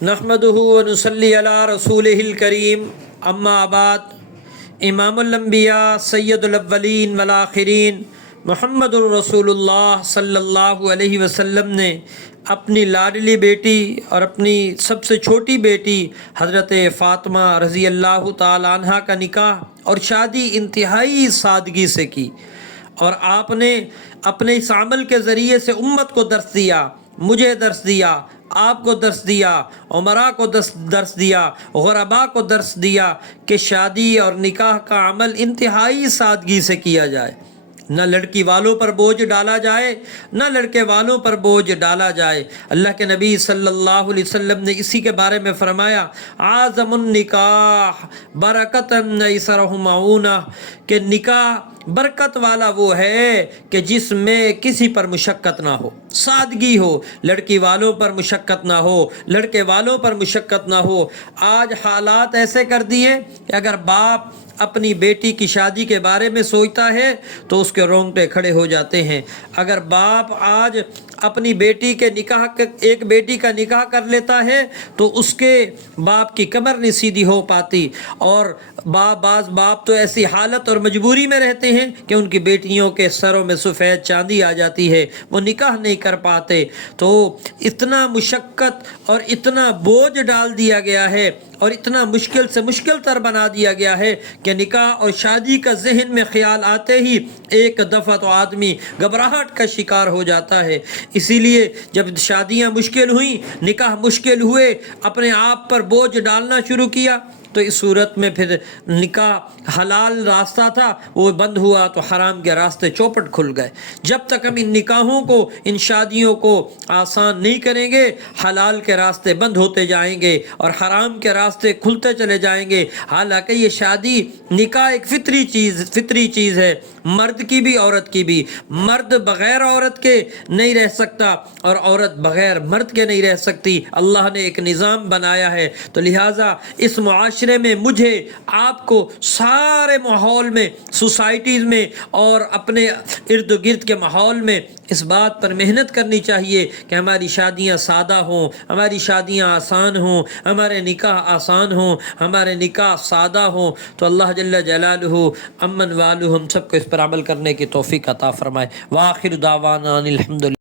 نحمدہ ونصلی علی رسولہ الکریم، اما بعد۔ امام الانبیاء سید الاولین والآخرین محمد الرسول اللہ صلی اللہ علیہ وسلم نے اپنی لاڈلی بیٹی اور اپنی سب سے چھوٹی بیٹی حضرت فاطمہ رضی اللہ تعالی عنہ کا نکاح اور شادی انتہائی سادگی سے کی، اور آپ نے اپنے اس عمل کے ذریعے سے امت کو درس دیا، مجھے درس دیا، آپ کو درس دیا، عمراء کو درس دیا، غرباء کو درس دیا کہ شادی اور نکاح کا عمل انتہائی سادگی سے کیا جائے، نہ لڑکی والوں پر بوجھ ڈالا جائے، نہ لڑکے والوں پر بوجھ ڈالا جائے۔ اللہ کے نبی صلی اللہ علیہ وسلم نے اسی کے بارے میں فرمایا، اعظم النکاح برکتاً ایسرہ معونہ، کہ نکاح برکت والا وہ ہے کہ جس میں کسی پر مشقت نہ ہو، سادگی ہو، لڑکی والوں پر مشقت نہ ہو، لڑکے والوں پر مشقت نہ ہو۔ آج حالات ایسے کر دیے کہ اگر باپ اپنی بیٹی کی شادی کے بارے میں سوچتا ہے تو اس کے رونگٹے کھڑے ہو جاتے ہیں۔ اگر باپ آج اپنی بیٹی کے نکاح ایک بیٹی کا نکاح کر لیتا ہے تو اس کے باپ کی کمر نہیں سیدھی ہو پاتی، اور بعض باپ تو ایسی حالت اور مجبوری میں رہتے ہیں کہ ان کی بیٹیوں کے سروں میں سفید چاندی آ جاتی ہے، وہ نکاح نہیں کر پاتے۔ تو اتنا مشقت اور اتنا بوجھ ڈال دیا گیا ہے اور اتنا مشکل سے مشکل تر بنا دیا گیا ہے کہ نکاح اور شادی کا ذہن میں خیال آتے ہی ایک دفعہ تو آدمی گھبراہٹ کا شکار ہو جاتا ہے۔ اسی لیے جب شادیاں مشکل ہوئیں، نکاح مشکل ہوئے، اپنے آپ پر بوجھ ڈالنا شروع کیا، تو اس صورت میں پھر نکاح حلال راستہ تھا وہ بند ہوا تو حرام کے راستے چوپٹ کھل گئے۔ جب تک ہم ان نکاحوں کو، ان شادیوں کو آسان نہیں کریں گے، حلال کے راستے بند ہوتے جائیں گے اور حرام کے راستے کھلتے چلے جائیں گے۔ حالانکہ یہ شادی نکاح ایک فطری چیز ہے، مرد کی بھی عورت کی بھی۔ مرد بغیر عورت کے نہیں رہ سکتا اور عورت بغیر مرد کے نہیں رہ سکتی۔ اللہ نے ایک نظام بنایا ہے، تو لہٰذا اس معاشرے میں مجھے، آپ کو، سارے ماحول میں، سوسائٹیز میں اور اپنے ارد گرد کے ماحول میں اس بات پر محنت کرنی چاہیے کہ ہماری شادیاں سادہ ہوں، ہماری شادیاں آسان ہوں، ہمارے نکاح آسان ہوں، ہمارے نکاح سادہ ہوں۔ تو اللہ جل جلالہ امن والو ہم سب کو اس پر عمل کرنے کی توفیق عطا فرمائے۔ وآخر دعوانا الحمد للہ۔